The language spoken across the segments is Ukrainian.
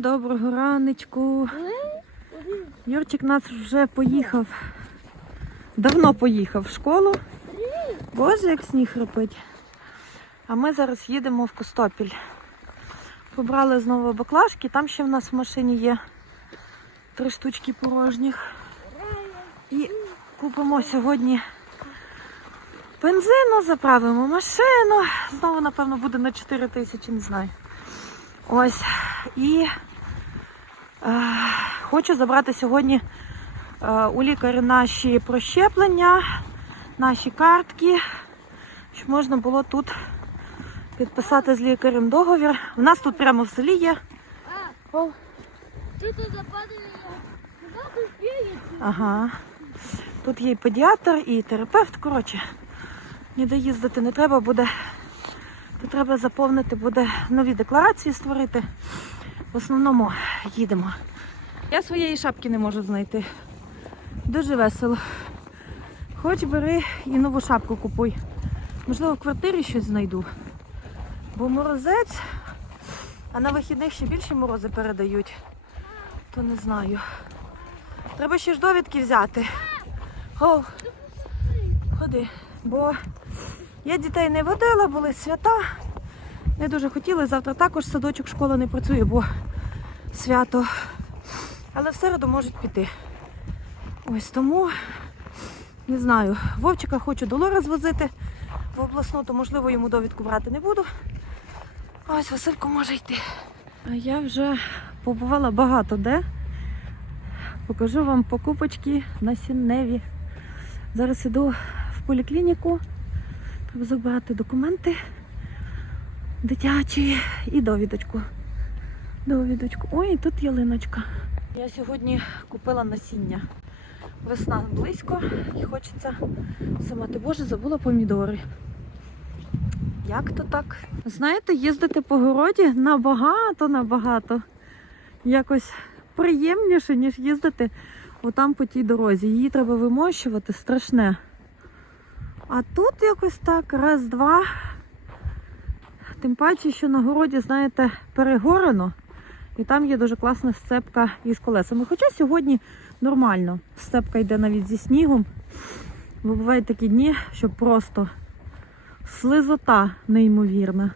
Доброго ранечку. Юрчик нас вже поїхав. Давно поїхав в школу. Боже, як сніг ропить. А ми зараз їдемо в Костопіль. Побрали знову баклажки. Там ще в нас в машині є три штучки порожніх. І купимо сьогодні бензину, заправимо машину. Знову, напевно, буде на 4 тисячі, не знаю. Ось. І хочу забрати сьогодні е, у лікаря наші прощеплення, наші картки, щоб можна було тут підписати з лікарем договір. У нас тут прямо в селі є. Бегаешь? ага. Тут є і педіатр, і терапевт. Коротше, ніде їздити не треба буде. Тут треба заповнити буде нові декларації створити. В основному їдемо. Я своєї шапки не можу знайти. Дуже весело. Хоч бери і нову шапку купуй. Можливо, в квартирі щось знайду. Бо морозець, а на вихідних ще більше морози передають. То не знаю. Треба ще ж довідки взяти. О, ходи. Бо я дітей не водила, були свята. Не дуже хотіли. Завтра також садочок школа не працює, бо свято. Але в середу можуть піти. Ось тому не знаю. Вовчика хочу до Лори звозити в обласну, то можливо йому довідку брати не буду. А ось Василько може йти. А я вже побувала багато де. Покажу вам покупочки на сінневі. Зараз іду в поліклініку. Треба забрати документи дитячі і довідочку. Довідочку. Ой, тут ялиночка. Я сьогодні купила насіння. Весна близько і хочеться все мати. Боже, забула помідори. Як то так? Знаєте, їздити по городі набагато, набагато. Якось приємніше, ніж їздити отам по тій дорозі. Її треба вимощувати страшне. А тут якось так, раз-два. Тим паче, що на городі, знаєте, перегорено. І там є дуже класна сцепка із колесами. Хоча сьогодні нормально. Сцепка йде навіть зі снігом. Бо бувають такі дні, що просто слизота неймовірна.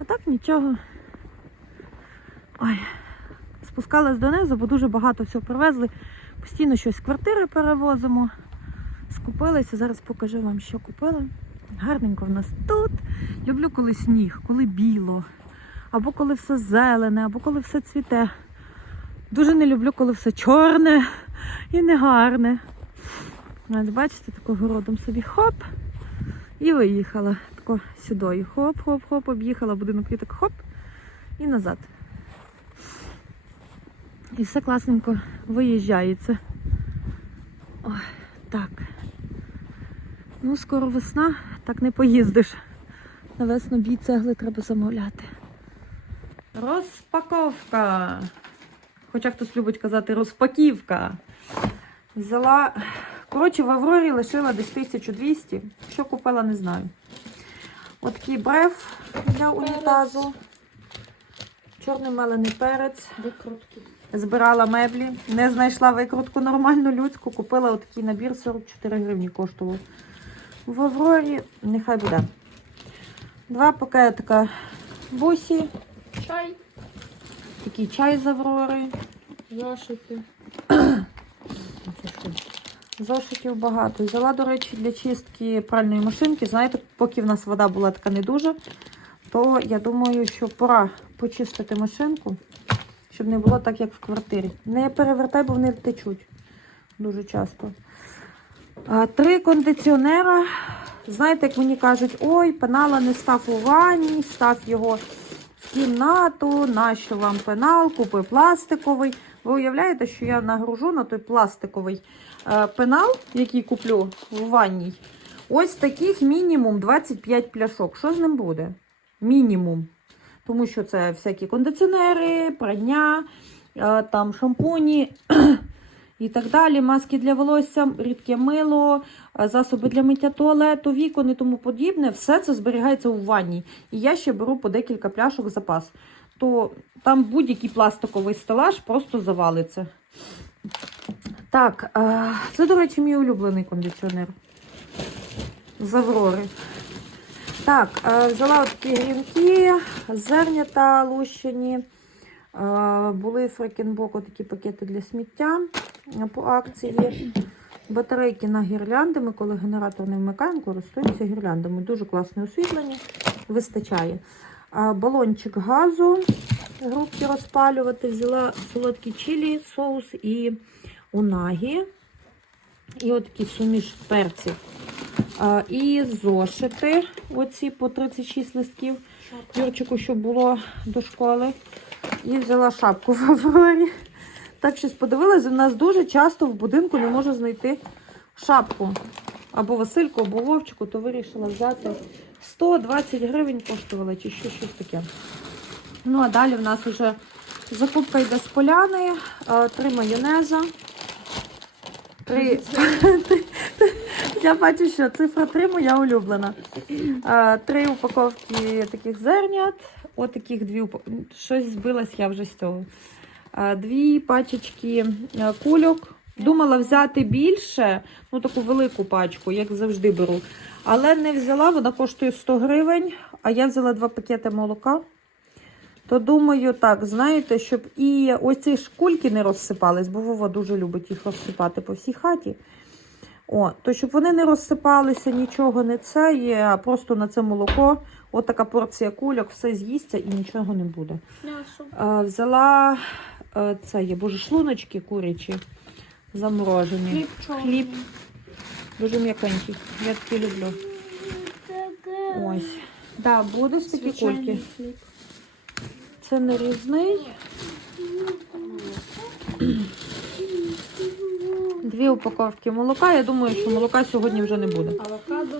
А так нічого. Ой, спускалась донизу, бо дуже багато всього привезли. Постійно щось з квартири перевозимо. Скупилися. Зараз покажу вам, що купила. Гарненько в нас тут. Люблю, коли сніг, коли біло, або коли все зелене, або коли все цвіте. Дуже не люблю, коли все чорне і негарне. Ось бачите, тако городом собі хоп. І виїхала тако сюдою. Хоп-хоп-хоп, об'їхала будинок квіток, хоп, і назад. І все класненько виїжджається. Ой, так. Ну, скоро весна, так не поїздиш. На весну бій цегли треба замовляти. Розпаковка. Хоча хтось любить казати розпаківка. Взяла. Коротше, в Аврорі лишила десь 1200. Що купила, не знаю. От такий бреф для унітазу. Чорний мелений перець. Викрутки. Збирала меблі, не знайшла викрутку нормальну людську. Купила отакий набір 44 гривні коштував. В Аврорі нехай буде. Два пакетика бусі, Чай. такий чай з Аврори. Зошити. Зошитів багато. Взяла, до речі, для чистки пральної машинки. Знаєте, поки в нас вода була така не дуже, то я думаю, що пора почистити машинку, щоб не було так, як в квартирі. Не перевертай, бо вони течуть дуже часто. Три кондиціонера. Знаєте, як мені кажуть, ой, пенала не став у ванні, став його кімнату, нащо вам пенал, купи пластиковий. Ви уявляєте, що я нагружу на той пластиковий е, пенал, який куплю в ванній. Ось таких мінімум 25 пляшок. Що з ним буде? Мінімум. Тому що це всякі кондиціонери, прання, е, там шампуні і так далі. Маски для волосся, рідке мило, е, засоби для миття туалету, вікон і тому подібне. Все це зберігається у ванні. І я ще беру по декілька пляшок запас. то там будь-який пластиковий стелаж просто завалиться. Так, е, це, до речі, мій улюблений кондиціонер. З Аврори. Так, е, взяла такі грінки, зернята лущені. Були фрекенбоку такі пакети для сміття по акції. Батарейки на гірлянди. Ми, коли генератор не вмикаємо, користуємося гірляндами. Дуже класне освітлення, вистачає. Балончик газу, грубки розпалювати. Взяла солодкі чилі, соус і унагі. І от такий суміш перців. І зошити, оці по 36 листків. Юрчику, щоб було до школи. І взяла шапку в Аврорі. Так щось подивилась, у нас дуже часто в будинку не можу знайти шапку. Або Васильку, або Вовчику, то вирішила взяти 120 гривень коштувала чи що, щось таке. Ну, а далі в нас вже закупка йде з поляни, е, три майонеза. Три... Я бачу, що цифра 3 моя улюблена. Е, Три упаковки таких зернят, отаких дві упаковки. Щось збилась я вже з цього. Дві пачечки е, кульок. Думала взяти більше, ну таку велику пачку, як завжди беру. Але не взяла, вона коштує 100 гривень, а я взяла два пакети молока. То думаю, так, знаєте, щоб і ось ці ж кульки не розсипались, бо Вова дуже любить їх розсипати по всій хаті. О, то щоб вони не розсипалися, нічого не це є, а просто на це молоко. От така порція кульок, все з'їсться і нічого не буде. Е, взяла це є, боже, шлуночки курячі заморожені. Хліб. Хліб. Дуже м'якенький. Я такі люблю. Ось. Да, будеш такі кульки. Це не різний. Дві упаковки молока. Я думаю, що молока сьогодні вже не буде. Авокадо.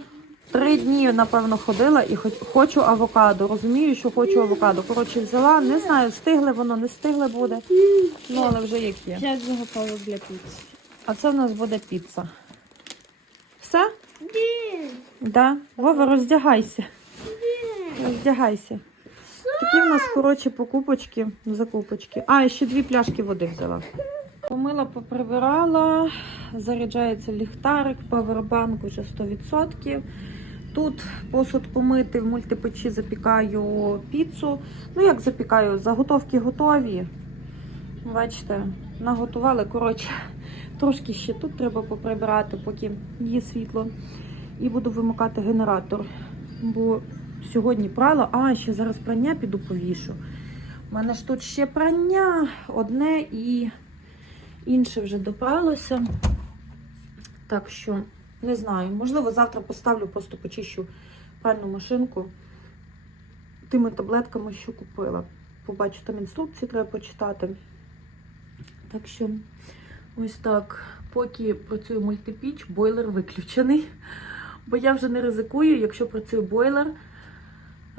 Три дні, напевно, ходила і хоч- хочу авокадо. Розумію, що хочу авокадо. Коротше, взяла, не знаю, встигле воно, не встигле буде. Ну, але вже як є. Я заготовив для піци. А це в нас буде піца. Все? Ні. Да. Вова, роздягайся. Роздягайся. Такі в нас, коротше, покупочки, закупочки. А, і ще дві пляшки води взяла. Помила, поприбирала, заряджається ліхтарик, павербанк вже 100%. Тут посуд помити, в мультипечі запікаю піцу. Ну, як запікаю, заготовки готові. Бачите, наготували. Коротше, трошки ще тут треба поприбирати, поки є світло. І буду вимикати генератор. Бо сьогодні прала, а ще зараз прання піду повішу. У мене ж тут ще прання одне і інше вже допралося. Так що, не знаю, можливо, завтра поставлю, просто почищу пральну машинку тими таблетками, що купила. Побачу, там інструкції треба почитати. Так що, ось так. Поки працює мультипіч, бойлер виключений. Бо я вже не ризикую, якщо працює бойлер,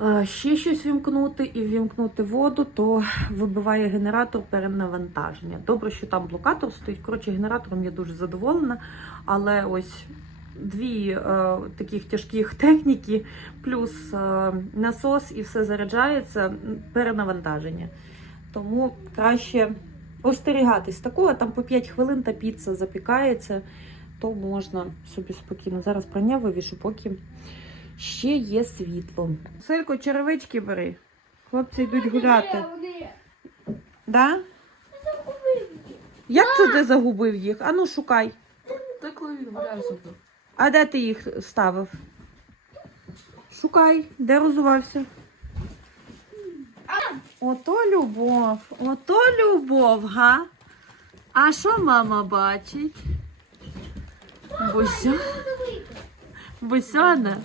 е, ще щось вімкнути і вімкнути воду, то вибиває генератор перенавантаження. Добре, що там блокатор стоїть. Коротше, генератором я дуже задоволена. Але ось дві е, таких тяжких техніки, плюс е, насос і все заряджається, перенавантаження. Тому краще остерігатись такого, там по 5 хвилин та піца запікається то можна собі спокійно. Зараз прання вивішу, поки ще є світло. Силько, черевички бери. Хлопці йдуть гуляти. Да? Як це ти загубив їх? Ану, шукай. Та коли він собі. А де ти їх ставив? Шукай, де розувався. Ото любов, ото любов, га? А що мама бачить? Буся. Бусяна.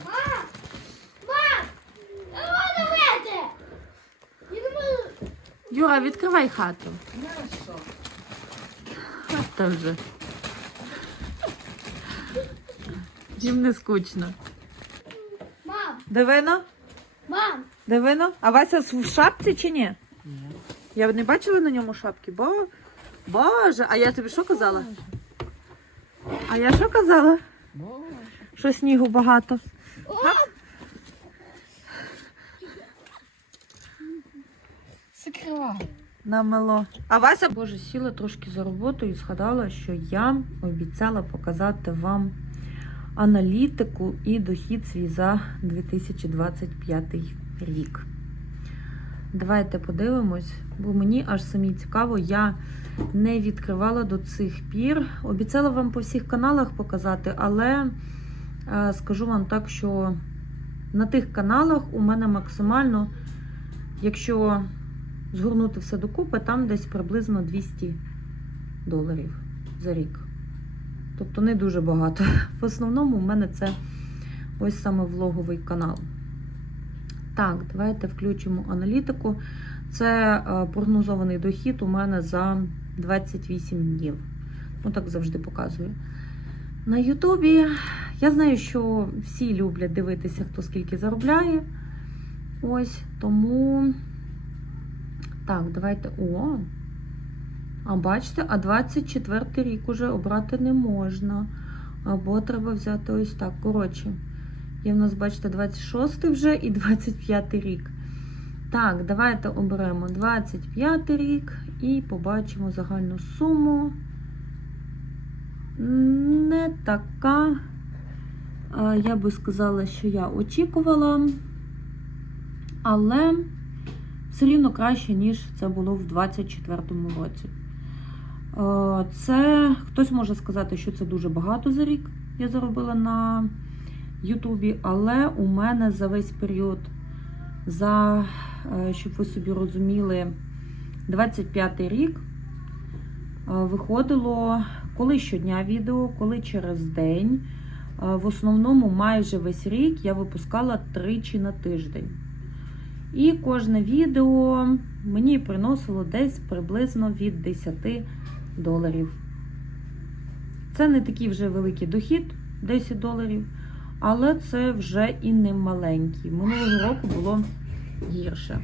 Юра, відкривай хату. Хата вже. Їм не скучно. мам, Дивино? мам, Дивино? А Вася в шапці чи ні? Ні. Я не бачила на ньому шапки, бо. Боже, а я тобі що казала? А я що казала? Що снігу багато. Відкривай. намело. А Вася, боже, сіла трошки за роботу і згадала, що я обіцяла показати вам аналітику і дохід свій за 2025 рік. Давайте подивимось, бо мені аж самі цікаво, я не відкривала до цих пір. Обіцяла вам по всіх каналах показати, але е, скажу вам так, що на тих каналах у мене максимально, якщо згорнути все докупи, там десь приблизно 200 доларів за рік. Тобто не дуже багато. В основному у мене це ось саме влоговий канал. Так, давайте включимо аналітику. Це е, прогнозований дохід у мене за 28 днів. Ну, так завжди показую. На Ютубі я знаю, що всі люблять дивитися, хто скільки заробляє. Ось тому. Так, давайте. О! А бачите, а 24 рік уже обрати не можна. Або треба взяти ось так. Коротше, є в нас, бачите, 26 вже і 25 рік. Так, давайте оберемо 25 рік і побачимо загальну суму. Не така, я би сказала, що я очікувала, але все рівно краще, ніж це було в 2024 році. Е, Це хтось може сказати, що це дуже багато за рік я заробила на Ютубі, але у мене за весь період, за, е, щоб ви собі розуміли, 25 рік е, виходило коли щодня відео, коли через день. В основному майже весь рік я випускала тричі на тиждень. І кожне відео мені приносило десь приблизно від 10 доларів. Це не такий вже великий дохід 10 доларів, але це вже і не маленький. Минулого року було гірше.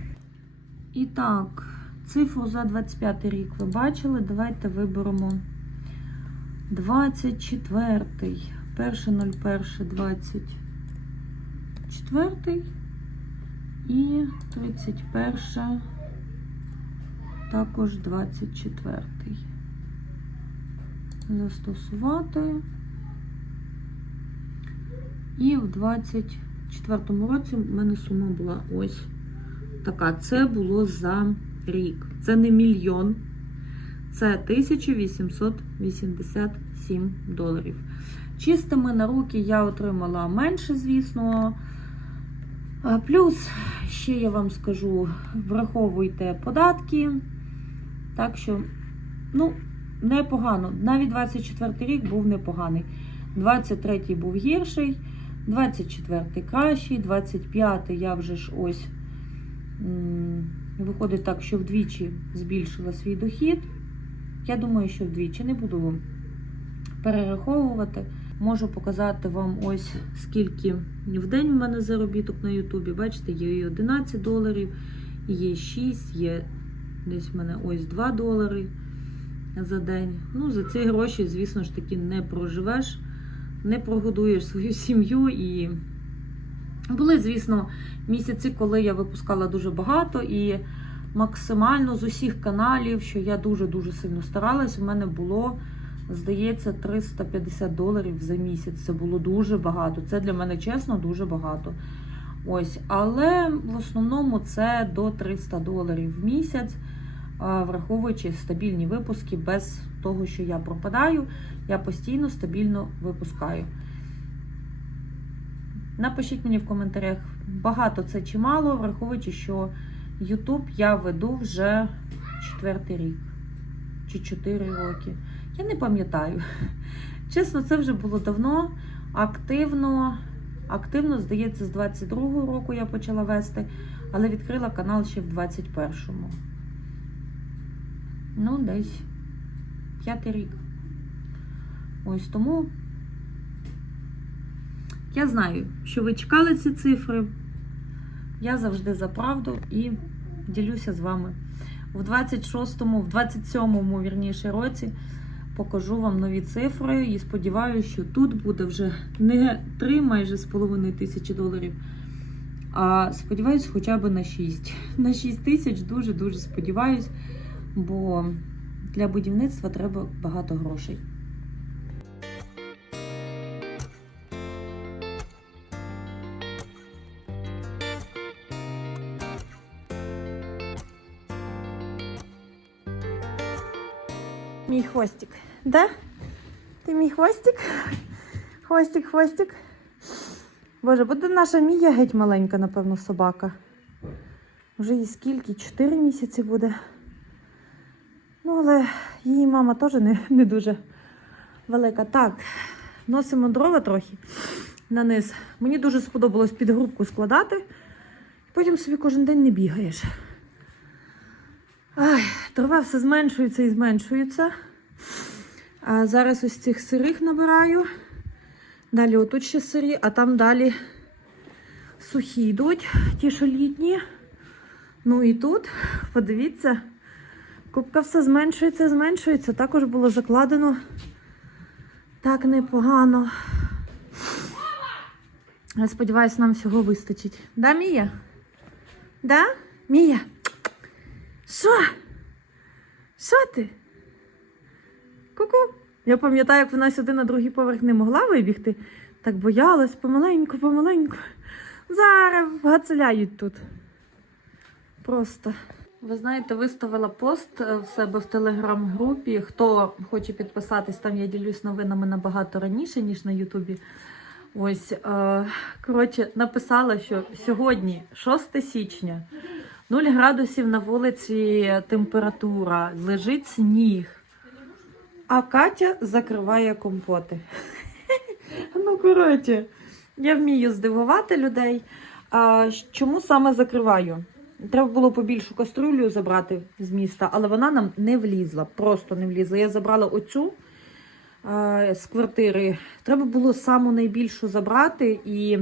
І так, цифру за 25 рік ви бачили. Давайте виберемо 24, 1.01.24 і 31 також 24. Застосувати. І в 24 році в мене сума була ось така. Це було за рік. Це не мільйон, це 1887 доларів. Чистими на руки я отримала менше, звісно. Плюс, ще я вам скажу, враховуйте податки. Так що, ну, непогано. Навіть 24 рік був непоганий. 23 був гірший, 24 кращий, 25 я вже ж ось виходить так, що вдвічі збільшила свій дохід. Я думаю, що вдвічі не буду перераховувати. Можу показати вам ось скільки в день в мене заробіток на Ютубі. Бачите, є і 11 доларів, є 6, є десь в мене ось 2 долари за день. Ну, за ці гроші, звісно ж таки, не проживеш, не прогодуєш свою сім'ю. І були, звісно, місяці, коли я випускала дуже багато і максимально з усіх каналів, що я дуже-дуже сильно старалась, у мене було здається, 350 доларів за місяць. Це було дуже багато. Це для мене чесно дуже багато. Ось, але в основному це до 300 доларів в місяць, враховуючи стабільні випуски без того, що я пропадаю, я постійно стабільно випускаю. Напишіть мені в коментарях, багато це чи мало, враховуючи, що YouTube я веду вже четвертий рік чи 4 роки. Я не пам'ятаю. Чесно, це вже було давно. Активно, активно, здається, з 22-го року я почала вести, але відкрила канал ще в 21-му. Ну, десь п'ятий рік. Ось тому я знаю, що ви чекали ці цифри. Я завжди за правду і ділюся з вами. В 26-му, в 27-му, вірніше, році покажу вам нові цифри і сподіваюся, що тут буде вже не 3 майже з половиною тисячі доларів, А сподіваюсь, хоча б на 6. На 6 тисяч дуже-дуже сподіваюсь, бо для будівництва треба багато грошей. Мій хвостик. Да? Ти мій хвостик? Хвостик, хвостик. Боже, буде наша Мія геть маленька, напевно, собака. Вже їй скільки? Чотири місяці буде. Ну, але її мама теж не, не дуже велика. Так, носимо дрова трохи на низ. Мені дуже сподобалось під грубку складати. Потім собі кожен день не бігаєш. Ай, трава все зменшується і зменшується. А зараз ось цих сирих набираю. Далі отут ще сирі, а там далі сухі йдуть, ті, що літні. Ну і тут, подивіться, кубка все зменшується, зменшується. Також було закладено так непогано. Я сподіваюся, нам всього вистачить. Да, Мія? Да? Мія? Що? Що ти? Ку-ку. Я пам'ятаю, як вона сюди на другий поверх не могла вибігти. Так боялась помаленьку, помаленьку. Зараз гацеляють тут. Просто. Ви знаєте, виставила пост е, в себе в телеграм-групі. Хто хоче підписатись, там я ділюсь новинами набагато раніше, ніж на Ютубі. Ось, е, коротше, написала, що сьогодні, 6 січня, 0 градусів на вулиці температура, лежить сніг. А Катя закриває компоти. ну, коротше, я вмію здивувати людей. Чому саме закриваю? Треба було побільшу каструлю забрати з міста, але вона нам не влізла. Просто не влізла. Я забрала оцю а, з квартири. Треба було саму найбільшу забрати і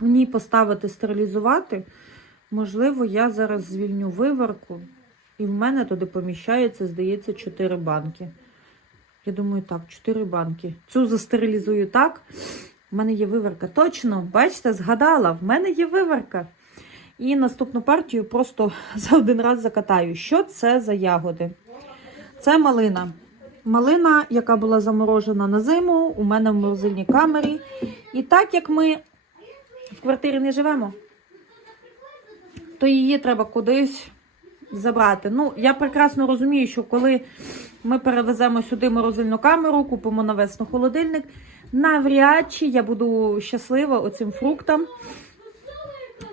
в ній поставити стерилізувати. Можливо, я зараз звільню виварку, і в мене туди поміщається, здається, 4 банки. Я думаю, так, 4 банки. Цю застерилізую так. У мене є виварка. Точно, бачите, згадала, в мене є виварка. І наступну партію просто за один раз закатаю. Що це за ягоди? Це малина. Малина, яка була заморожена на зиму, у мене в морозильній камері. І так як ми в квартирі не живемо, то її треба кудись забрати. Ну, я прекрасно розумію, що коли ми перевеземо сюди морозильну камеру, купимо на весну холодильник, навряд чи я буду щаслива оцим фруктам.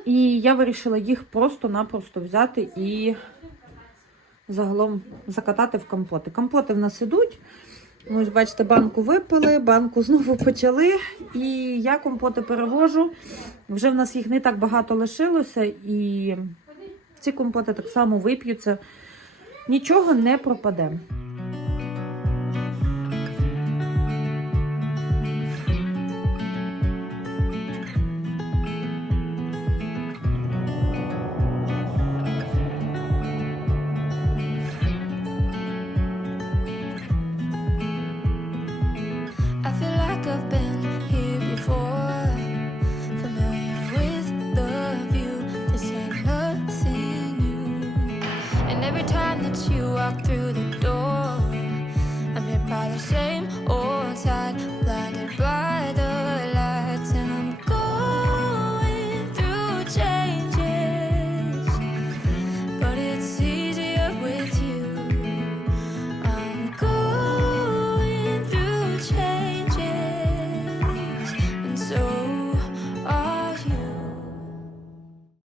І я вирішила їх просто-напросто взяти і загалом закатати в компоти. Компоти в нас ідуть. Ось, бачите, банку випили, банку знову почали. І я компоти перевожу. Вже в нас їх не так багато лишилося, і ці компоти так само вип'ються. Нічого не пропаде.